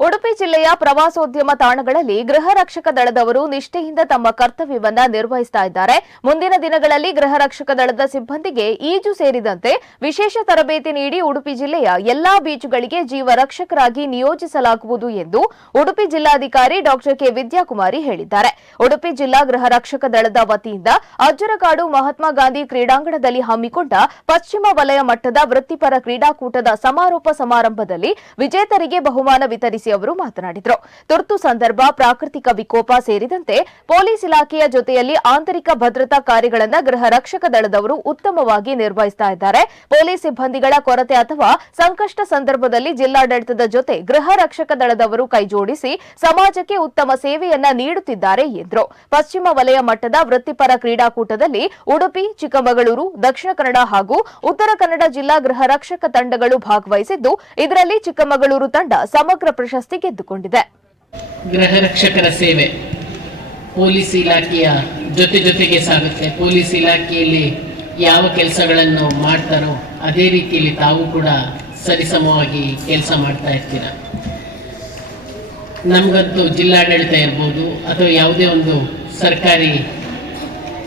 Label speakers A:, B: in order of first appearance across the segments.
A: ಉಡುಪಿ ಜಿಲ್ಲೆಯ ಪ್ರವಾಸೋದ್ಯಮ ತಾಣಗಳಲ್ಲಿ ಗೃಹ ರಕ್ಷಕ ದಳದವರು ನಿಷ್ಠೆಯಿಂದ ತಮ್ಮ ಕರ್ತವ್ಯವನ್ನು ನಿರ್ವಹಿಸ್ತಾ ಇದ್ದಾರೆ. ಮುಂದಿನ ದಿನಗಳಲ್ಲಿ ಗೃಹ ರಕ್ಷಕ ದಳದ ಸಿಬ್ಬಂದಿಗೆ ಈಜು ಸೇರಿದಂತೆ ವಿಶೇಷ ತರಬೇತಿ ನೀಡಿ ಉಡುಪಿ ಜಿಲ್ಲೆಯ ಎಲ್ಲಾ ಬೀಚುಗಳಿಗೆ ಜೀವ ರಕ್ಷಕರಾಗಿ ನಿಯೋಜಿಸಲಾಗುವುದು ಎಂದು ಉಡುಪಿ ಜಿಲ್ಲಾಧಿಕಾರಿ ಡಾಕ್ಟರ್ ಕೆ ವಿದ್ಯಾಕುಮಾರಿ ಹೇಳಿದ್ದಾರೆ. ಉಡುಪಿ ಜಿಲ್ಲಾ ಗೃಹ ರಕ್ಷಕ ದಳದ ವತಿಯಿಂದ ಅಜ್ಜರಕಾಡು ಮಹಾತ್ಮ ಗಾಂಧಿ ಕ್ರೀಡಾಂಗಣದಲ್ಲಿ ಹಮ್ಮಿಕೊಂಡ ಪಶ್ಚಿಮ ವಲಯ ಮಟ್ಟದ ವೃತ್ತಿಪರ ಕ್ರೀಡಾಕೂಟದ ಸಮಾರೋಪ ಸಮಾರಂಭದಲ್ಲಿ ವಿಜೇತರಿಗೆ ಬಹುಮಾನ ವಿತರಿಸಿ ಅವರು ಮಾತನಾಡಿದರು. ತುರ್ತು ಸಂದರ್ಭ, ಪ್ರಾಕೃತಿಕ ವಿಕೋಪ ಸೇರಿದಂತೆ ಪೊಲೀಸ್ ಇಲಾಖೆಯ ಜೊತೆಯಲ್ಲಿ ಆಂತರಿಕ ಭದ್ರತಾ ಕಾರ್ಯಗಳನ್ನು ಗೃಹ ರಕ್ಷಕ ದಳದವರು ಉತ್ತಮವಾಗಿ ನಿರ್ವಹಿಸ್ತಾ ಇದ್ದಾರೆ. ಪೊಲೀಸ್ ಸಿಬ್ಬಂದಿಗಳ ಕೊರತೆ ಅಥವಾ ಸಂಕಷ್ಟ ಸಂದರ್ಭದಲ್ಲಿ ಜಿಲ್ಲಾಡಳಿತದ ಜೊತೆ ಗೃಹ ರಕ್ಷಕ ದಳದವರು ಕೈಜೋಡಿಸಿ ಸಮಾಜಕ್ಕೆ ಉತ್ತಮ ಸೇವೆಯನ್ನ ನೀಡುತ್ತಿದ್ದಾರೆ ಎಂದರು. ಪಶ್ಚಿಮ ವಲಯ ಮಟ್ಟದ ವೃತ್ತಿಪರ ಕ್ರೀಡಾಕೂಟದಲ್ಲಿ ಉಡುಪಿ, ಚಿಕ್ಕಮಗಳೂರು, ದಕ್ಷಿಣ ಕನ್ನಡ ಹಾಗೂ ಉತ್ತರ ಕನ್ನಡ ಜಿಲ್ಲಾ ಗೃಹ ರಕ್ಷಕ ತಂಡಗಳು ಭಾಗವಹಿಸಿದ್ದು, ಇದರಲ್ಲಿ ಚಿಕ್ಕಮಗಳೂರು ತಂಡ ಸಮಗ್ರ ಪ್ರಶಸ್ತಿ ಗೆದ್ದುಕೊಂಡಿದೆ.
B: ಗೃಹ ರಕ್ಷಕರ ಸೇವೆ ಪೊಲೀಸ್ ಇಲಾಖೆಯ ಜೊತೆ ಜೊತೆಗೆ ಸಾಗುತ್ತೆ. ಪೊಲೀಸ್ ಇಲಾಖೆಯಲ್ಲಿ ಯಾವ ಕೆಲಸಗಳನ್ನು ಮಾಡ್ತಾರೋ ಅದೇ ರೀತಿಯಲ್ಲಿ ತಾವು ಕೂಡ ಸರಿಸಮವಾಗಿ ಕೆಲಸ ಮಾಡ್ತಾ ಇರ್ತೀರ. ನಮಗಂತೂ ಜಿಲ್ಲಾಡಳಿತ ಇರ್ಬೋದು ಅಥವಾ ಯಾವುದೇ ಒಂದು ಸರ್ಕಾರಿ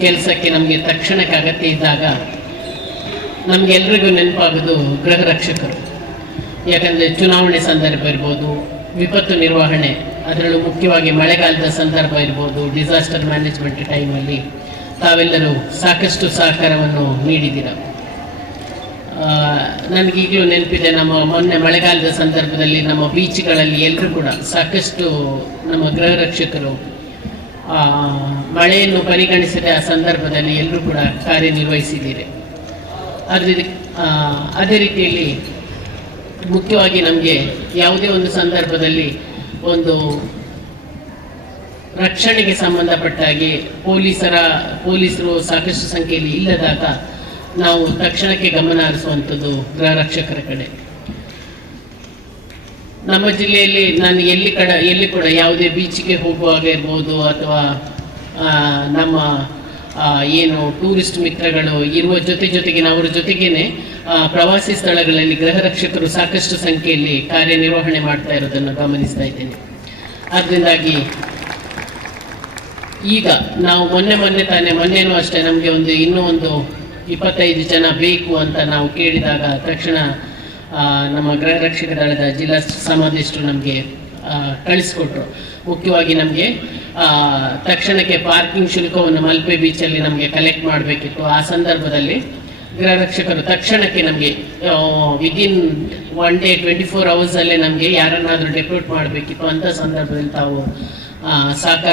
B: ಕೆಲಸಕ್ಕೆ ನಮಗೆ ತಕ್ಷಣಕ್ಕೆ ಅಗತ್ಯ ಇದ್ದಾಗ ನಮಗೆಲ್ರಿಗೂ ನೆನಪಾಗೋದು ಗೃಹ ರಕ್ಷಕರು. ಯಾಕಂದರೆ ಚುನಾವಣೆ ಸಂದರ್ಭ ಇರ್ಬೋದು ವಿಪತ್ತು ನಿರ್ವಹಣೆ ಅದರಲ್ಲೂ ಮುಖ್ಯವಾಗಿ ಮಳೆಗಾಲದ ಸಂದರ್ಭ ಇರ್ಬೋದು ಡಿಸಾಸ್ಟರ್ ಮ್ಯಾನೇಜ್ಮೆಂಟ್ ಟೈಮಲ್ಲಿ ತಾವೆಲ್ಲರೂ ಸಾಕಷ್ಟು ಸಹಕಾರವನ್ನು ನೀಡಿದ್ದೀರ? ನನಗೀಗಲೂ ನೆನಪಿದೆ ನಮ್ಮ ಮೊನ್ನೆ ಮಳೆಗಾಲದ ಸಂದರ್ಭದಲ್ಲಿ ನಮ್ಮ ಬೀಚ್ಗಳಲ್ಲಿ ಎಲ್ಲರೂ ಕೂಡ ಸಾಕಷ್ಟು ನಮ್ಮ ಗೃಹ ರಕ್ಷಕರು ಮಳೆಯನ್ನು ಪರಿಗಣಿಸಿದ ಆ ಸಂದರ್ಭದಲ್ಲಿ ಎಲ್ಲರೂ ಕೂಡ ಕಾರ್ಯನಿರ್ವಹಿಸಿದ್ದೀರಿ. ಅದ್ರ ಆ, ಅದೇ ರೀತಿಯಲ್ಲಿ ಮುಖ್ಯವಾಗಿ ನಮಗೆ ಯಾವುದೇ ಒಂದು ಸಂದರ್ಭದಲ್ಲಿ ಒಂದು ರಕ್ಷಣೆಗೆ ಸಂಬಂಧಪಟ್ಟ ಹಾಗೆ ಪೊಲೀಸರ, ಪೊಲೀಸರು ಸಾಕಷ್ಟು ಸಂಖ್ಯೆಯಲ್ಲಿ ಇಲ್ಲದಾಗ ನಾವು ತಕ್ಷಣಕ್ಕೆ ಗಮನ ಹರಿಸುವಂಥದ್ದು ಗೃಹ ರಕ್ಷಕರ ಕಡೆ. ನಮ್ಮ ಜಿಲ್ಲೆಯಲ್ಲಿ ನಾನು ಎಲ್ಲಿ ಕಡ, ಎಲ್ಲಿ ಕೂಡ ಯಾವುದೇ ಬೀಚ್ಗೆ ಹೋಗುವಾಗ ಇರ್ಬೋದು ಅಥವಾ ನಮ್ಮ ಏನು ಟೂರಿಸ್ಟ್ ಮಿತ್ರಗಳು ಇರುವ ಜೊತೆ ಜೊತೆಗೆ ಅವರ ಜೊತೆಗೇನೆ ಪ್ರವಾಸಿ ಸ್ಥಳಗಳಲ್ಲಿ ಗೃಹ ರಕ್ಷಕರು ಸಾಕಷ್ಟು ಸಂಖ್ಯೆಯಲ್ಲಿ ಕಾರ್ಯನಿರ್ವಹಣೆ ಮಾಡ್ತಾ ಇರೋದನ್ನು ಗಮನಿಸ್ತಾ ಇದ್ದೇನೆ. ಅದರಿಂದಾಗಿ ಈಗ ನಾವು ಮೊನ್ನೆ ಮೊನ್ನೆ ತಾನೇ, ಮೊನ್ನೆನೂ ಅಷ್ಟೇ ನಮಗೆ ಒಂದು ಇನ್ನೂ ಒಂದು ಇಪ್ಪತ್ತೈದು ಜನ ಬೇಕು ಅಂತ ನಾವು ಕೇಳಿದಾಗ ತಕ್ಷಣ ನಮ್ಮ ಗೃಹ ರಕ್ಷಕ ದಳದ ಜಿಲ್ಲಾ ಸಮಾಧಿಷ್ಟು ನಮಗೆ ಕಳಿಸ್ಕೊಟ್ರು. ಮುಖ್ಯವಾಗಿ ನಮಗೆ ತಕ್ಷಣಕ್ಕೆ ಪಾರ್ಕಿಂಗ್ ಶುಲ್ಕವನ್ನು ಮಲ್ಪೆ ಬೀಚಲ್ಲಿ ನಮಗೆ ಕಲೆಕ್ಟ್ ಮಾಡಬೇಕಿತ್ತು. ಆ ಸಂದರ್ಭದಲ್ಲಿ ಗೃಹ ರಕ್ಷಕರು ತಕ್ಷಣಕ್ಕೆ ನಮಗೆ within one day twenty four ಅವರ್ಸಲ್ಲೇ ನಮಗೆ ಯಾರನ್ನಾದರೂ ಡೆಪ್ಯೂಟ್ ಮಾಡಬೇಕಿತ್ತು ಅಂಥ ಸಂದರ್ಭದಲ್ಲಿ ತಾವು ಸಹಕಾರ